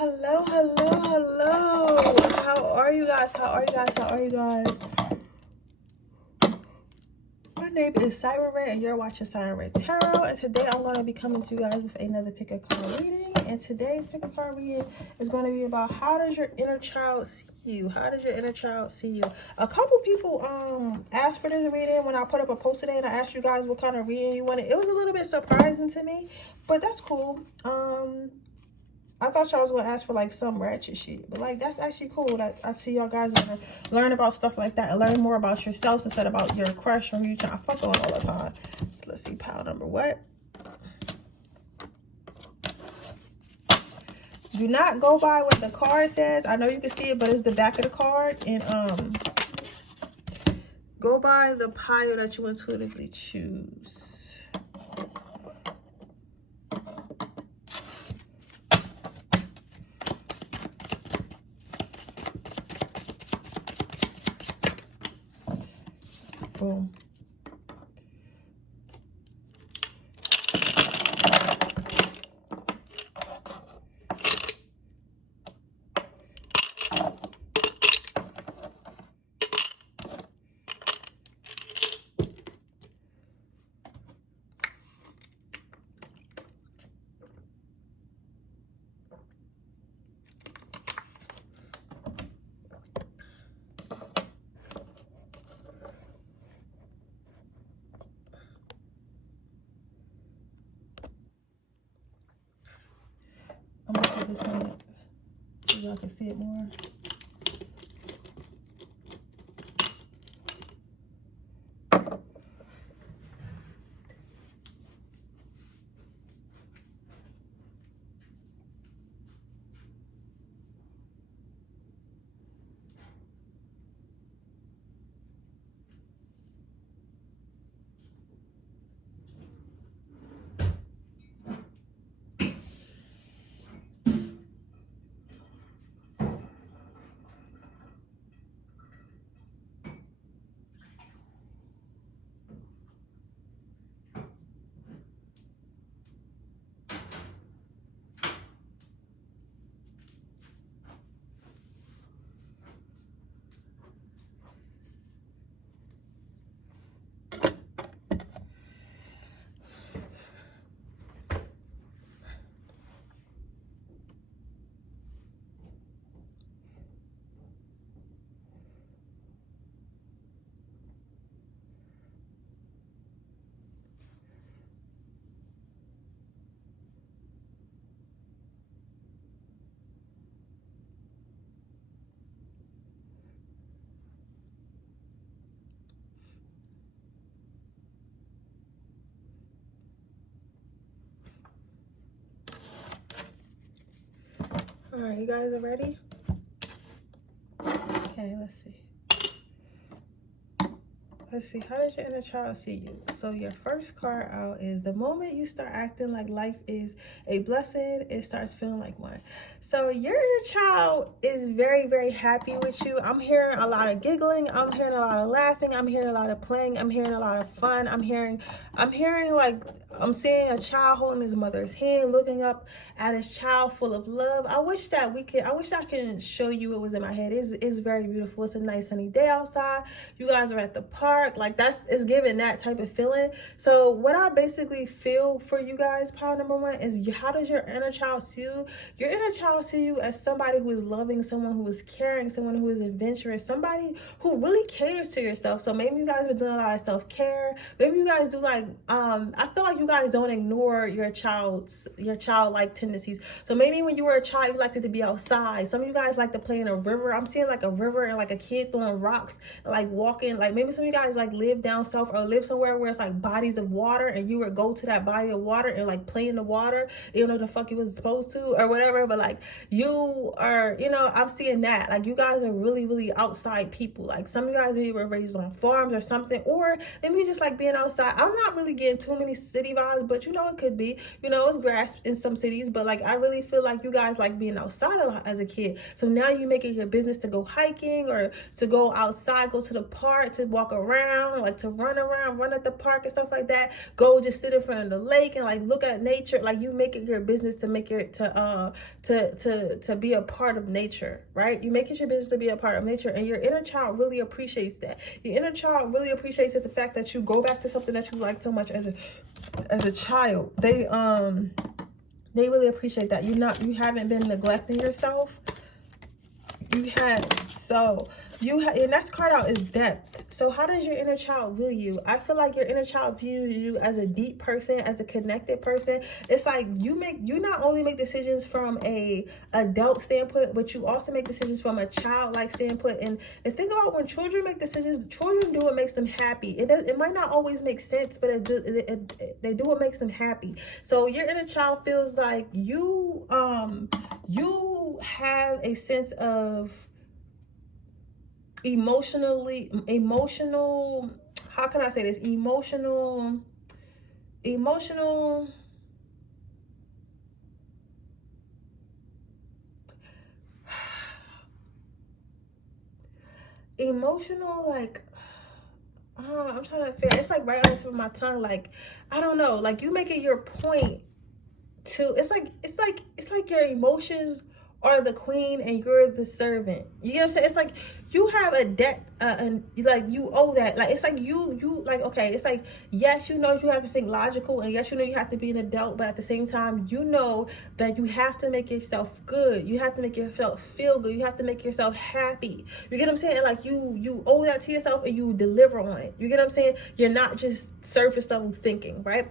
Hello, hello, hello. How are you guys? How are you guys? How are you guys? My name is Siren and you're watching Siren Tarot. And today I'm going to be coming to you guys with another pick a card reading. And today's pick a card reading is going to be about how does your inner child see you? How does your inner child see you? A couple people asked for this reading when I put up a post today and I asked you guys what kind of reading you wanted. It was a little bit surprising to me, but that's cool. I thought y'all was gonna ask for like some ratchet shit, but like that's actually cool. That I see y'all guys wanna learn about stuff like that and learn more about yourselves instead of about your crush or who you trying to fuck on all the time. So let's see, pile number what? Do not go by what the card says. I know you can see it, but it's the back of the card, and go by the pile that you intuitively choose. Boom. I'm gonna put this on it so y'all can see it more. All right, you guys are ready? Okay, let's see. Let's see, how does your inner child see you? So your first card out is the moment you start acting like life is a blessing, it starts feeling like one. So your inner child is very, very happy with you. I'm hearing a lot of giggling. I'm hearing a lot of laughing. I'm hearing a lot of playing. I'm hearing a lot of fun. I'm hearing like, I'm seeing a child holding his mother's hand, looking up at his child full of love. I wish I can show you what was in my head. It's very beautiful. It's a nice sunny day outside. You guys are at the park. Like it's giving that type of feeling. So what I basically feel for you guys, pile number one, is how does your inner child see you? Your inner child see you as somebody who is loving, someone who is caring, someone who is adventurous, somebody who really caters to yourself. So maybe you guys are doing a lot of self-care. Maybe you guys do like, I feel like you guys don't ignore your childlike tendencies. So maybe when you were a child, you liked it to be outside. Some of you guys like to play in a river. I'm seeing like a river and like a kid throwing rocks, like walking. Like maybe some of you guys like live down south or live somewhere where it's like bodies of water, and you would go to that body of water and like play in the water, you know, the fuck you was supposed to or whatever. But like you are, you know, I'm seeing that like you guys are really, really outside people. Like some of you guys maybe were raised on farms or something, or maybe you just like being outside. I'm not really getting too many city city vibes, but you know, it could be, you know, it's grass in some cities, but like I really feel like you guys like being outside a lot as a kid. So now you make it your business to go hiking or to go outside, go to the park, to walk around, like to run around, run at the park and stuff like that. Go just sit in front of the lake and like look at nature. Like you make it your business to make it to be a part of nature, right? You make it your business to be a part of nature, and your inner child really appreciates that. Your inner child really appreciates it, the fact that you go back to something that you like so much as a child. They really appreciate that. You haven't been neglecting yourself. Your next card out is depth. So how does your inner child view you? I feel like your inner child views you as a deep person, as a connected person. It's like you not only make decisions from a adult standpoint, but you also make decisions from a childlike standpoint. And the thing about when children make decisions, children do what makes them happy. It might not always make sense, but they do what makes them happy. So your inner child feels like you have a sense of emotional, how can I say this? Emotional like, I'm trying to figure, it's like right on the tip of my tongue. Like, I don't know, like you make it your point to, it's like your emotions are the queen and you're the servant. You get what I'm saying? It's like you have a debt, and like you owe that. Like it's like you like, okay, it's like, yes, you know you have to think logical, and yes, you know you have to be an adult, but at the same time, you know that you have to make yourself good. You have to make yourself feel good. You have to make yourself happy. You get what I'm saying? Like you owe that to yourself, and you deliver on it. You get what I'm saying? You're not just surface level thinking, right?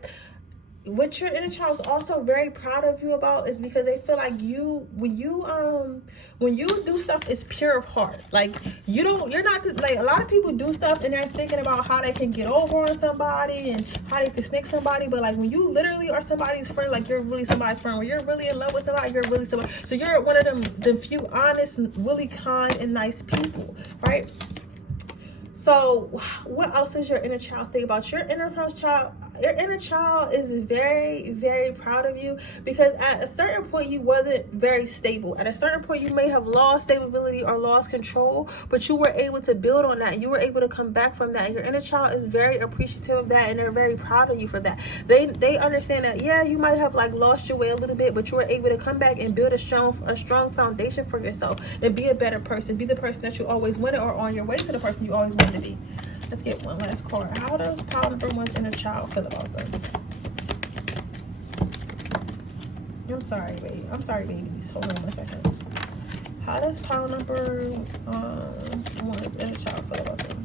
What your inner child is also very proud of you about is because they feel like when you do stuff, it's pure of heart. Like you're not like, a lot of people do stuff and they're thinking about how they can get over on somebody and how they can snick somebody, but like when you literally are somebody's friend, like you're really somebody's friend, when you're really in love with somebody, you're really somebody. So you're one of them few honest, really kind and nice people, right? So what else does your inner child think about? Your inner child is very, very proud of you, because at a certain point you wasn't very stable. At a certain point you may have lost stability or lost control, but you were able to build on that. You were able to come back from that. And your inner child is very appreciative of that, and they're very proud of you for that. They understand that, yeah, you might have like lost your way a little bit, but you were able to come back and build a strong foundation for yourself and be a better person. Be the person that you always wanted, or on your way to the person you always wanted to be. Let's get one last card. How does pile number one's inner child feel about them? I'm sorry, babies. Hold on one second. How does pile number one's inner child feel about them?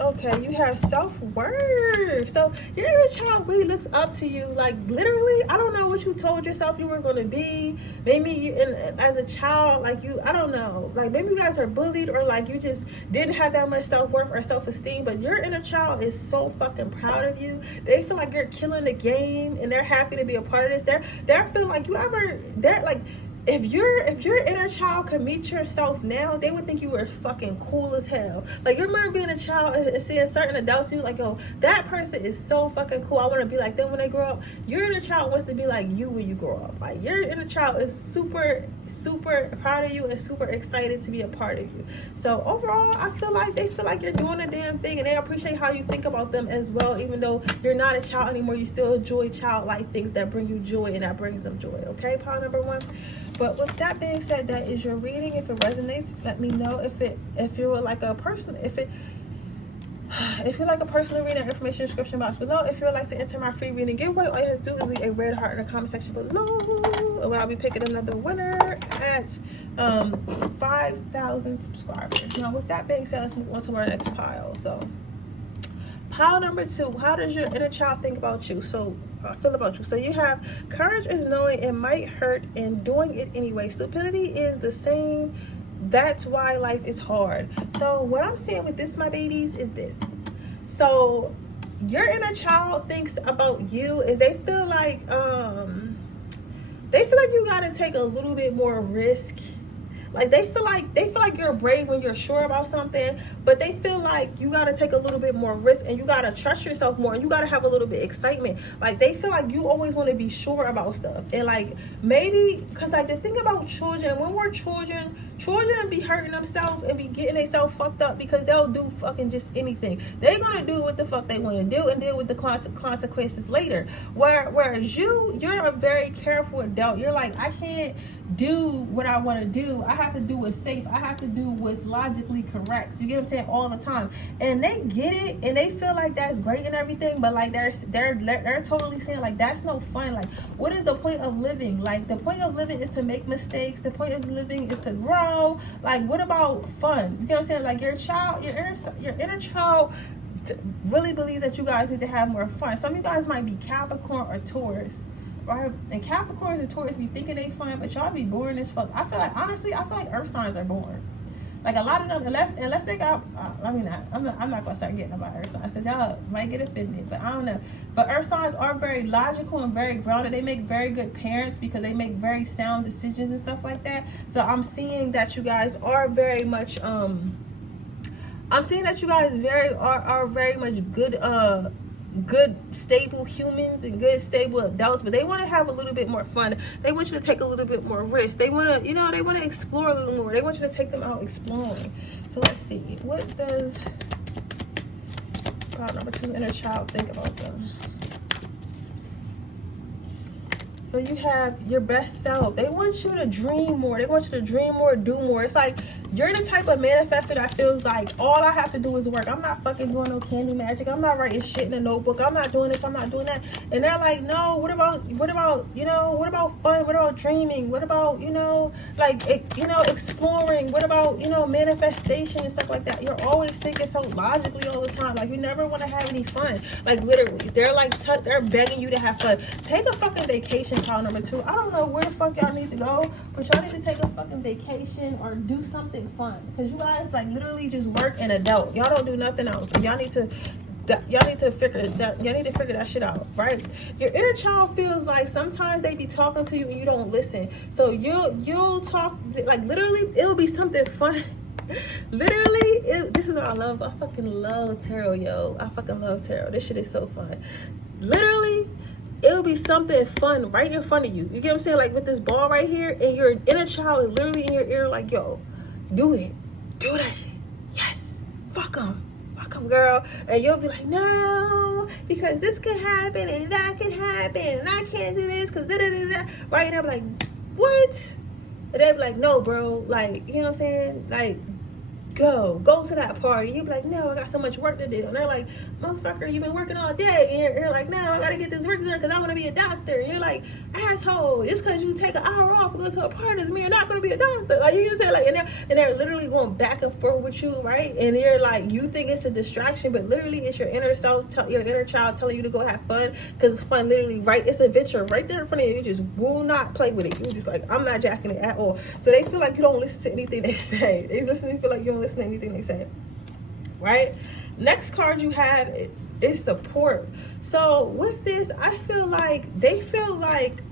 Okay, you have self-worth. So your inner child really looks up to you. Like literally, I don't know what you told yourself you were going to be. Maybe you, as a child, like I don't know. Like maybe you guys are bullied, or like you just didn't have that much self-worth or self-esteem. But your inner child is so fucking proud of you. They feel like you're killing the game, and they're happy to be a part of this. They're feeling like they're like, if your inner child could meet yourself now, they would think you were fucking cool as hell. Like you remember being a child and seeing certain adults, you like, yo, that person is so fucking cool. I want to be like them when they grow up. Your inner child wants to be like you when you grow up. Like your inner child is super, super proud of you and super excited to be a part of you. So overall, I feel like they feel like you're doing a damn thing, and they appreciate how you think about them as well. Even though you're not a child anymore, you still enjoy childlike things that bring you joy, and that brings them joy. Okay, pile number one. But with that being said, that is your reading. If it resonates, let me know. If you would like a personal, if you like a personal reading, information description box below. If you would like to enter my free reading giveaway, all you have to do is leave a red heart in the comment section below, and I'll be picking another winner at 5,000 subscribers. Now, with that being said, let's move on to our next pile. So, pile number two. How does your inner child think about you? So, feel about you. So you have courage is knowing it might hurt and doing it anyway. Stupidity is the same. That's why life is hard. So what I'm saying with this, my babies, is this. So your inner child thinks about you is they feel like you gotta take a little bit more risk. Like they feel like you're brave when you're sure about something, but they feel like you gotta take a little bit more risk and you gotta trust yourself more and you gotta have a little bit of excitement. Like they feel like you always want to be sure about stuff. And like maybe because like the thing about children, when we're children be hurting themselves and be getting themselves fucked up because they'll do fucking just anything. They're gonna do what the fuck they want to do and deal with the consequences later. Whereas you're a very careful adult. You're like, I can't do what I want to do. I have to do what's safe. I have to do what's logically correct. So you get what I'm saying, all the time. And they get it and they feel like that's great and everything, but like they're totally saying like that's no fun. Like what is the point of living? Like the point of living is to make mistakes. The point of living is to grow. Like what about fun? You get what I'm saying? Like your inner child really believes that you guys need to have more fun. Some of you guys might be Capricorn or Taurus. Right? And Capricorns and Taurus be thinking they fun, but y'all be boring as fuck. I feel like, honestly, Earth signs are boring. Like a lot of them, unless they got, I'm not gonna start getting about Earth signs because y'all might get offended, but I don't know. But Earth signs are very logical and very grounded. They make very good parents because they make very sound decisions and stuff like that. So I'm seeing that you guys are very much, are very much good stable humans and good stable adults, but they want to have a little bit more fun. They want you to take a little bit more risk. They want to explore a little more. They want you to take them out exploring. So let's see, what does Bout number 2 inner child think about them? So you have your best self. They want you to dream more. They want you to dream more, do more. It's like you're the type of manifestor that feels like all I have to do is work. I'm not fucking doing no candy magic. I'm not writing shit in a notebook. I'm not doing this. I'm not doing that. And they're like, no, what about fun? What about dreaming? What about, exploring? What about, manifestation and stuff like that? You're always thinking so logically all the time. Like you never want to have any fun. Like literally, they're like, they're begging you to have fun. Take a fucking vacation. Pile number 2. I don't know where the fuck y'all need to go, but y'all need to take a fucking vacation or do something fun. Because you guys like literally just work and adult. Y'all don't do nothing else. And y'all need to figure that shit out, right? Your inner child feels like sometimes they be talking to you and you don't listen. So you'll talk like literally it'll be something fun. Literally, this is what I love. I fucking love tarot, yo. I fucking love tarot. This shit is so fun. Literally, it'll be something fun right in front of you. You get what I'm saying? Like with this ball right here, and your inner child is literally in your ear like, yo, do it. Do that shit. Yes. Fuck them. Fuck them, girl. And you'll be like, no, because this could happen, and that could happen, and I can't do this, because da-da-da-da. Right? And I'm like, what? And they'll be like, no, bro. Like, you know what I'm saying? Like, go to that party. You be like, no, I got so much work to do. And they're like, motherfucker, you've been working all day. And you're like, no, I gotta get this work done because I want to be a doctor. And you're like, asshole, just because you take an hour off and go to a party doesn't mean you're not going to be a doctor. Like, you can say, like, and they're literally going back and forth with you, right? And you're like, you think it's a distraction, but literally it's your inner self, your inner child telling you to go have fun because it's fun. Literally, right? It's an adventure right there in front of you. You just will not play with it. You're just like, I'm not jacking it at all. So they feel like you don't listen to anything they say. They feel like you don't listen to anything they say, right? Next card you have is support. So with this, I feel like they feel like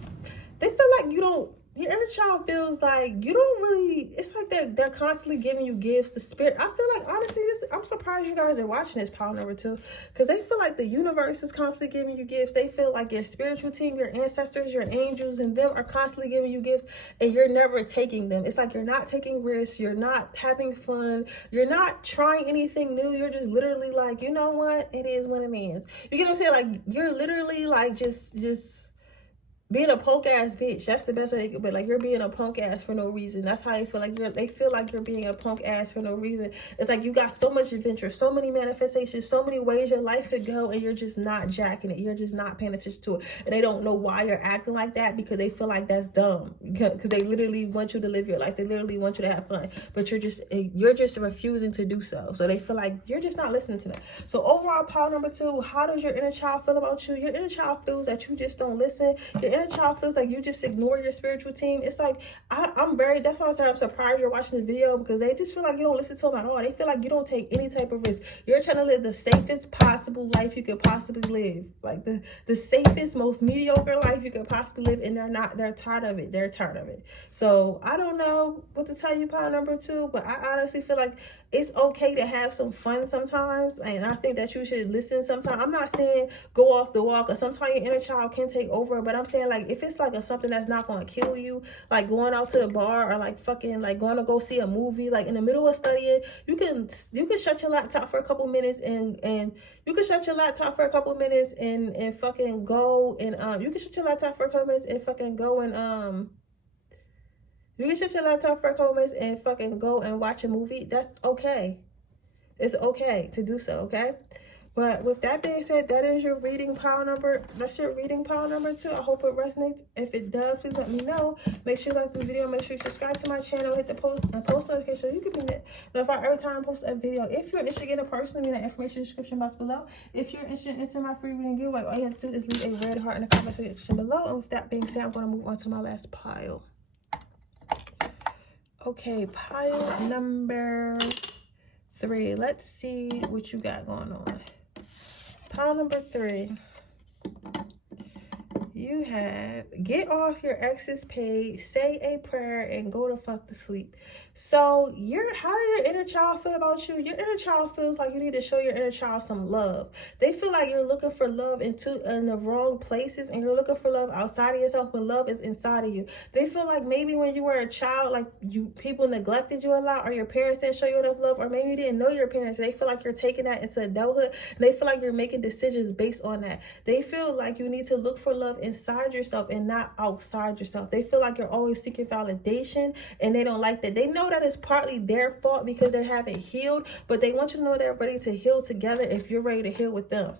you don't, your inner child feels like you don't really, it's like they're constantly giving you gifts to spirit. I feel like, honestly, I'm surprised you guys are watching this pile number 2, because they feel like the universe is constantly giving you gifts. They feel like your spiritual team, your ancestors, your angels, and them are constantly giving you gifts, and you're never taking them. It's like you're not taking risks, you're not having fun, you're not trying anything new. You're just literally like, you know what, it is what it is. You get what I'm saying? Like, you're literally like just being a punk ass bitch. That's the best way they could be. Like, you're being a punk ass for no reason. That's how they feel like they feel like you're being a punk ass for no reason. It's like you got so much adventure, so many manifestations, so many ways your life could go, and you're just not jacking it. You're just not paying attention to it. And they don't know why you're acting like that, because they feel like that's dumb. Because they literally want you to live your life. They literally want you to have fun. But you're just refusing to do so. So they feel like you're just not listening to them. So overall, pile number 2, how does your inner child feel about you? Your inner child feels that you just don't listen. Your inner child feels like you just ignore your spiritual team. It's like, that's why I said I'm surprised you're watching the video, because they just feel like you don't listen to them at all. They feel like you don't take any type of risk. You're trying to live the safest possible life you could possibly live. Like the safest, most mediocre life you could possibly live, and they're tired of it. They're tired of it. So I don't know what to tell you, pile number 2, but I honestly feel like it's okay to have some fun sometimes, and I think that you should listen sometimes. I'm not saying go off the wall, because sometimes your inner child can take over, but I'm saying, like, if it's like something that's not going to kill you, like going out to the bar, or like fucking like going to go see a movie, like in the middle of studying, you can shut your laptop for a couple minutes, and you can shut your laptop for a couple minutes and fucking go, and you can shut your laptop for a couple minutes and fucking go, and you can shut your laptop for a couple minutes and fucking go and watch a movie. That's okay. It's okay to do so, okay? But with that being said, that is your reading pile number. That's your reading pile number 2. I hope it resonates. If it does, please let me know. Make sure you like this video. Make sure you subscribe to my channel. Hit the post notification so you can be notified every time I post a video. If you're interested in a personally, the information in the description box below. If you're interested in my free reading giveaway, all you have to do is leave a red heart in the comment section below. And with that being said, I'm going to move on to my last pile. Okay, pile number 3. Let's see what you got going on. Pile number 3. You have, get off your ex's page, say a prayer, and go to fuck to sleep. So how does your inner child feel about you? Your inner child feels like you need to show your inner child some love. They feel like you're looking for love in the wrong places, and you're looking for love outside of yourself when love is inside of you. They feel like maybe when you were a child, like people neglected you a lot, or your parents didn't show you enough love, or maybe you didn't know your parents. They feel like you're taking that into adulthood, and they feel like you're making decisions based on that. They feel like you need to look for love inside yourself and not outside yourself. They feel like you're always seeking validation, and they don't like that. They know that it's partly their fault because they haven't healed, but they want you to know they're ready to heal together if you're ready to heal with them.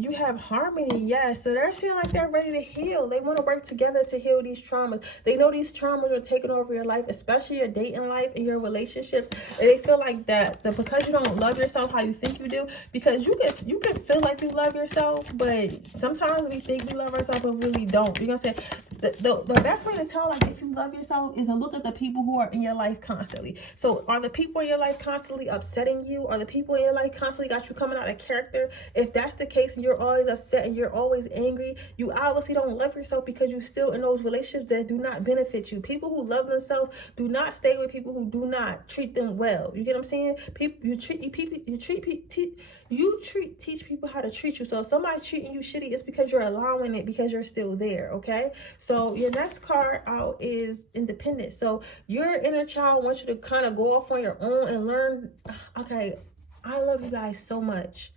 You have harmony, yes. So they're feeling like they're ready to heal. They want to work together to heal these traumas. They know these traumas are taking over your life, especially your dating life and your relationships. And they feel like that because you don't love yourself how you think you do, because you can feel like you love yourself, but sometimes we think we love ourselves but really don't. You're gonna say the best way to tell like if you love yourself is to look at the people who are in your life constantly. So are the people in your life constantly upsetting you? Are the people in your life constantly got you coming out of character? If that's the case and you're always upset and you're always angry, you obviously don't love yourself, because you're still in those relationships that do not benefit you. People who love themselves do not stay with people who do not treat them well. You get what I'm saying? Teach people how to treat you. So if somebody's treating you shitty, it's because you're allowing it, because you're still there, okay? So your next card out is independence. So your inner child wants you to kind of go off on your own and learn. Okay, I love you guys so much.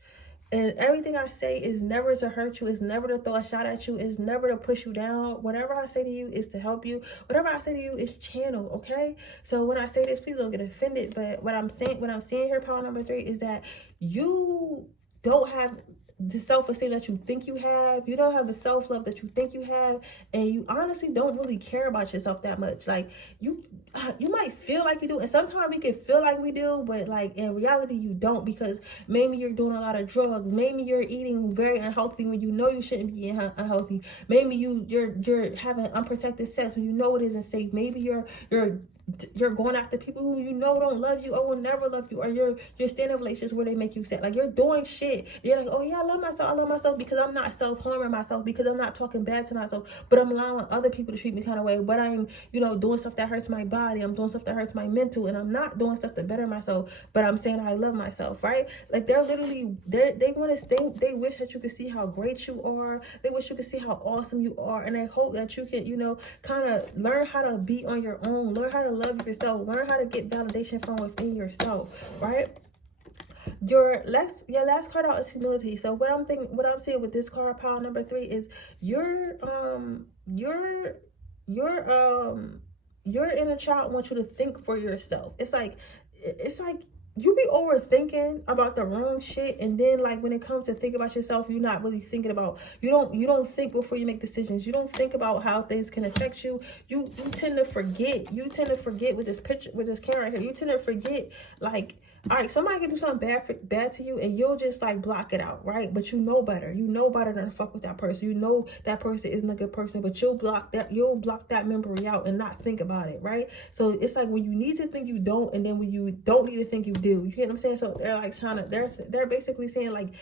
And everything I say is never to hurt you. It's never to throw a shot at you. It's never to push you down. Whatever I say to you is to help you. Whatever I say to you is channel, okay? So when I say this, please don't get offended. But what I'm seeing here, pile number 3, is that you don't have the self-esteem that you think you have. You don't have the self-love that you think you have, and you honestly don't really care about yourself that much. Like you might feel like you do, and sometimes we can feel like we do, but like in reality you don't, because maybe you're doing a lot of drugs, maybe you're eating very unhealthy when you know you shouldn't be eating unhealthy, maybe you're having unprotected sex when you know it isn't safe, maybe you're going after people who you know don't love you or will never love you, or you're staying in relationships where they make you sad. Like you're doing shit. You're like, oh yeah, I love myself because I'm not self-harming myself, because I'm not talking bad to myself, but I'm allowing other people to treat me kind of way. But I'm, doing stuff that hurts my body. I'm doing stuff that hurts my mental, and I'm not doing stuff to better myself, but I'm saying I love myself, right? Like they wish that you could see how great you are. They wish you could see how awesome you are, and they hope that you can, kind of learn how to be on your own, learn how to love yourself, learn how to get validation from within yourself, right? Your last card out is humility. So what I'm seeing with this card, pile number 3, is your inner child wants you to think for yourself. It's like you be overthinking about the wrong shit, and then like when it comes to think about yourself, you're not really thinking about, you don't think before you make decisions. You don't think about how things can affect you. You tend to forget. You tend to forget with this picture, with this camera right here. You tend to forget, like, all right, somebody can do something bad to you, and you'll just like block it out, right? But you know better. You know better than to fuck with that person. You know that person isn't a good person, but you'll block that memory out and not think about it, right? So it's like when you need to think, you don't, and then when you don't need to think, you do. You get what I'm saying? So they're like trying to, they're basically saying like,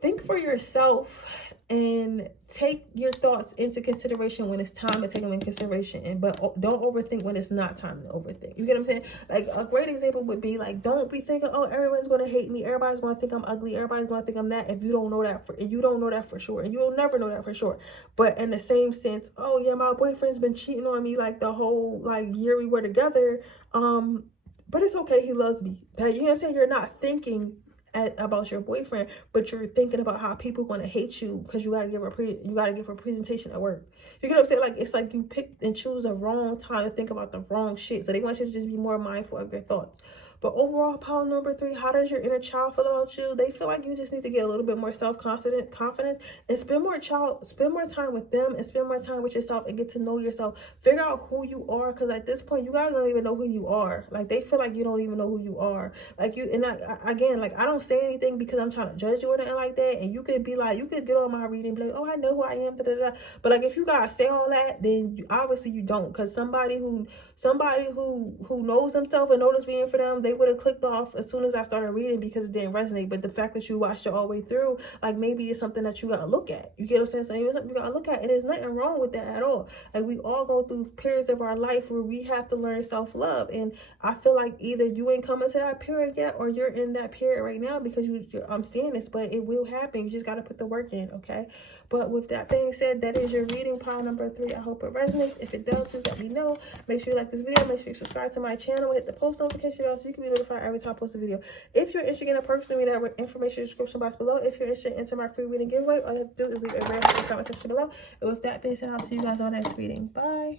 think for yourself and take your thoughts into consideration when it's time to take them in consideration, but don't overthink when it's not time to overthink. You get what I'm saying? Like a great example would be like, don't be thinking, oh, everyone's going to hate me, everybody's going to think I'm ugly, everybody's going to think I'm that, if you don't know that for sure, and you'll never know that for sure. But in the same sense, oh yeah, my boyfriend's been cheating on me like the whole like year we were together, but it's okay, he loves me. You know what I'm saying? You're not thinking about your boyfriend, but you're thinking about how people are going to hate you because you got to give a presentation at work. You get what I'm saying? Like, it's like you pick and choose a wrong time to think about the wrong shit. So they want you to just be more mindful of your thoughts. But overall, pile number 3, how does your inner child feel about you? They feel like you just need to get a little bit more confidence, and spend more time with them, and spend more time with yourself, and get to know yourself. Figure out who you are, because at this point, you guys don't even know who you are. Like, they feel like you don't even know who you are. Like, again, like, I don't say anything because I'm trying to judge you or anything like that. And you could be like, you could get on my reading and be like, oh, I know who I am, da, da, da. But like, if you guys say all that, then obviously you don't. Because somebody who knows themselves and knows what's being for them, they would have clicked off as soon as I started reading because it didn't resonate. But the fact that you watched it all the way through, like, maybe it's something that you gotta look at. You get what I'm saying? It's something you gotta look at, and there's nothing wrong with that at all. Like, we all go through periods of our life where we have to learn self-love, and I feel like either you ain't coming to that period yet, or you're in that period right now because I'm seeing this, but it will happen. You just gotta put the work in, okay? But with that being said, that is your reading, pile number 3. I hope it resonates. If it does, please let me know. Make sure you like this video. Make sure you subscribe to my channel. Hit the post notification bell so you can be notified every time I post a video. If you're interested in a personal reading, information in the description box below. If you're interested in entering my free reading giveaway, all you have to do is leave a comment section below. And with that being said, I'll see you guys on the next reading. Bye.